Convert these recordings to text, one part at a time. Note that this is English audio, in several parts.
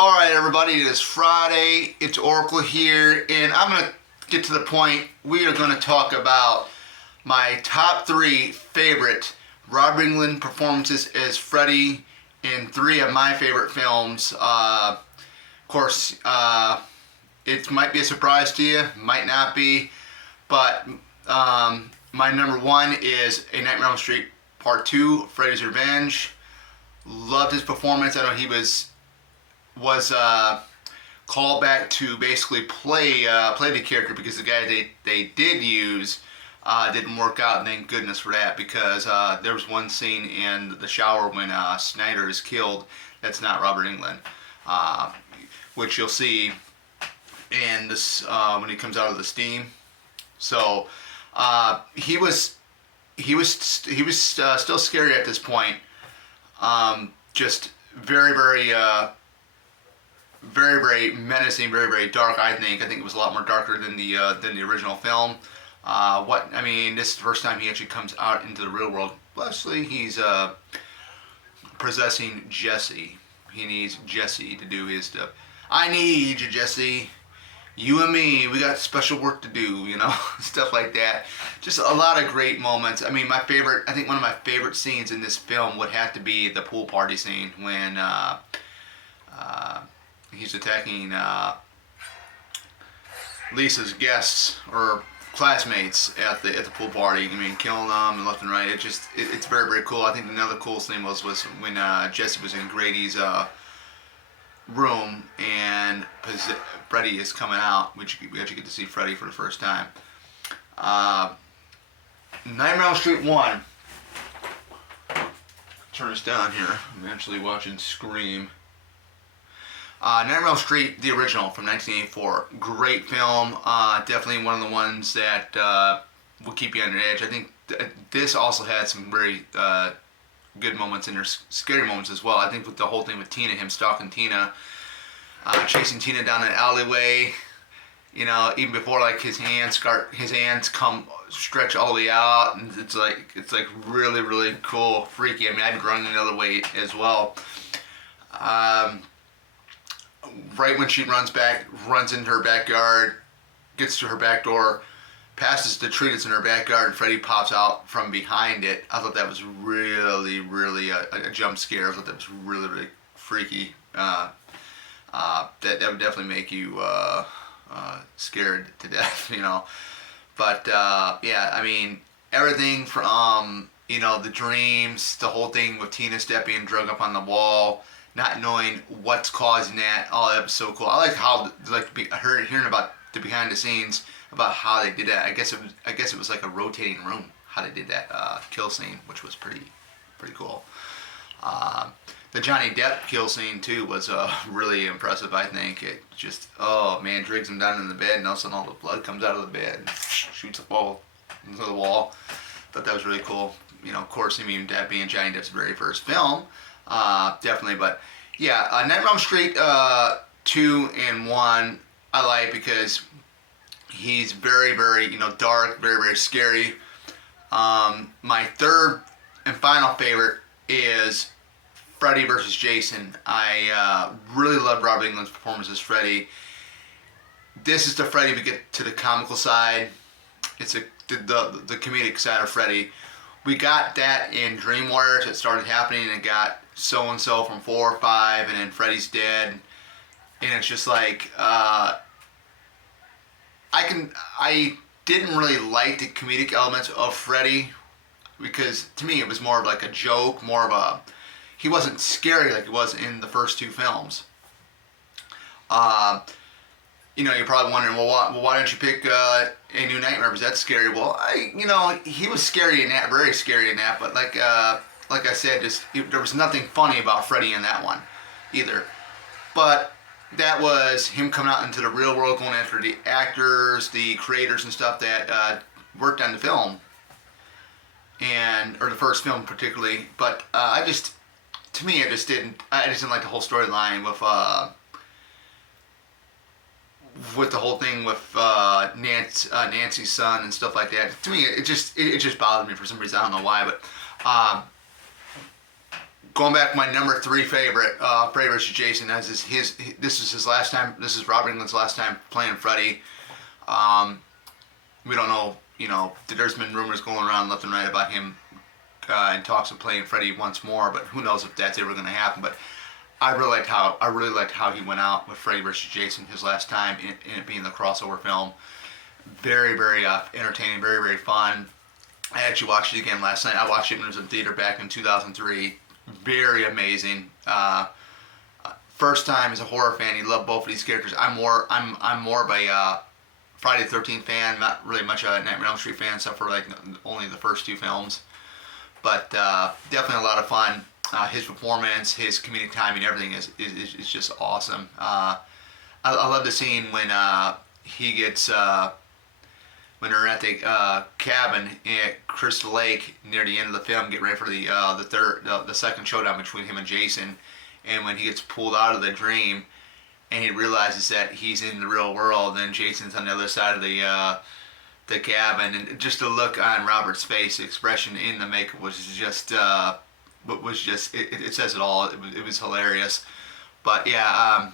Alright everybody, it is Friday, it's Oracle here, and I'm going to get to the point. We are going to talk about my top 3 favorite Robert Englund performances as Freddy in 3 of my favorite films. Of course, it might be a surprise to you, might not be, but my number 1 is A Nightmare on Elm Street Part 2, Freddy's Revenge. Loved his performance. I know he was called back to basically play the character because the guy they did use didn't work out, and thank goodness for that, because there was one scene in the shower when Snyder is killed that's not Robert Englund, which you'll see in this when he comes out of the steam. So he was still scary at this point. Just very menacing, very dark. I think it was a lot more darker than the original film. This is the first time he actually comes out into the real world. Leslie, he's possessing Jesse. He needs Jesse to do his stuff. I need you, Jesse. You and me, we got special work to do, stuff like that. Just a lot of great moments. I think one of my favorite scenes in this film would have to be the pool party scene when he's attacking Lisa's guests or classmates at the pool party. Killing them left and right. It's very cool. I think another cool scene was when Jesse was in Grady's room and Freddy is coming out. We actually get to see Freddy for the first time. Nightmare on Elm Street 1. Turn this down here. I'm actually watching Scream. Nightmare on Elm Street, the original from 1984. Great film. Definitely one of the ones that will keep you on your edge. I think this also had some very good moments in there, scary moments as well. I think with the whole thing with Tina, him stalking Tina, chasing Tina down an alleyway, even before his hands come stretch all the way out, and it's like really cool, freaky. I'd run the other way as well. Right when she runs into her backyard, gets to her back door, passes the tree that's in her backyard, and Freddy pops out from behind it. I thought that was really a jump scare. I thought that was really freaky. That would definitely make you scared to death, But everything from the dreams, the whole thing with Tina Step being drug up on the wall, not knowing what's causing that. Oh, that was so cool. I like how hearing about the behind the scenes about how they did that. I guess it was like a rotating room, how they did that kill scene, which was pretty cool. The Johnny Depp kill scene too was really impressive. I think it just, oh man, drags him down in the bed, and all of a sudden all the blood comes out of the bed and shoots a ball into the wall. Thought that was really cool. Of course, that being Johnny Depp's very first film, definitely. But yeah, Nightmare on Elm Street 2 and 1 I like because he's very dark, very scary. My third and final favorite is Freddy versus Jason. I really love Robert Englund's performance as Freddy. This is the Freddy we get to the comical side. It's the comedic side of Freddy. We got that in Dream Warriors. It started happening, and it got so-and-so from 4 or 5, and then Freddy's dead. And it's just like, I didn't really like the comedic elements of Freddy, because to me it was more of like a joke, he wasn't scary like he was in the first 2 films. You're probably wondering, well, why don't you pick A New Nightmare, because that's scary? Well, he was scary in that, very scary in that, but like I said, there was nothing funny about Freddy in that one either. But that was him coming out into the real world, going after the actors, the creators and stuff that worked on the film, or the first film particularly. But I just didn't like the whole storyline with the whole thing with Nancy's son and stuff like that. To me, it just bothered me for some reason. I don't know why, but going back, my number 3 favorite, Freddy vs. Jason, as is this is his last time. This is Robert Englund's last time playing Freddy. We don't know. There's been rumors going around left and right about him and talks of playing Freddy once more, but who knows if that's ever going to happen. But I really liked how he went out with Freddy vs. Jason his last time, in it being the crossover film. Very, very entertaining, very, very fun. I actually watched it again last night. I watched it when it was in theater back in 2003. Very amazing. First time as a horror fan, you love both of these characters. I'm more of a Friday the 13th fan, not really much a Nightmare on Elm Street fan, except for like only the first 2 films. But definitely a lot of fun. His performance, his comedic timing, everything is just awesome. I love the scene when he gets when they're at the cabin at Crystal Lake near the end of the film, getting ready for the second showdown between him and Jason, and when he gets pulled out of the dream, and he realizes that he's in the real world, and Jason's on the other side of the cabin, and just the look on Robert's face, the expression in the makeup was just it says it all. It was hilarious. But yeah,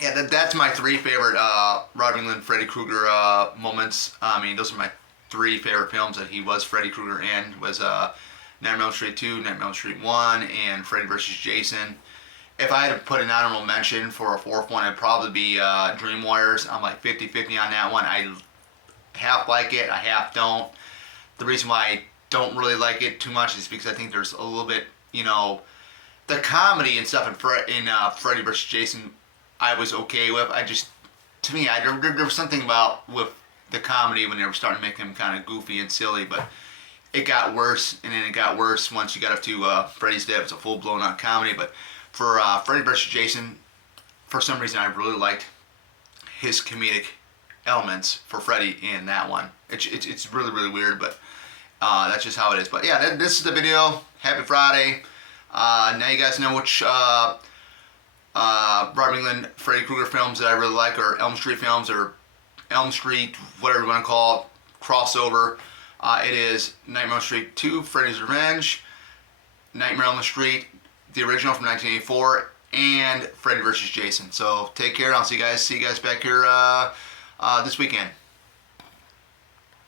that's my 3 favorite Robert Englund, Freddy Krueger moments. I mean, those are my 3 favorite films that he was Freddy Krueger in. Was Nightmare on Elm Street 2, Nightmare on Elm Street 1, and Freddy vs. Jason. If I had to put an honorable mention for a 4th one, it'd probably be Dream Warriors. I'm like 50-50 on that one. I half like it, I half don't. The reason why I don't really like it too much is because I think there's a little bit, the comedy and stuff in Freddy vs. Jason I was okay with. There was something about with the comedy when they were starting to make him kind of goofy and silly, but it got worse, and then it got worse once you got up to Freddy's Dead. It was a full-blown out comedy, but for Freddy vs. Jason, for some reason I really liked his comedic elements for Freddy in that one. It's really, really weird, but that's just how it is. But yeah, this is the video. Happy Friday. Now you guys know which Robert Englund Freddy Krueger films that I really like, or Elm Street films, or Elm Street, whatever you want to call it, crossover. It is Nightmare on Elm Street 2, Freddy's Revenge, Nightmare on Elm Street, the original from 1984, and Freddy vs. Jason. So take care. I'll see you guys back here this weekend.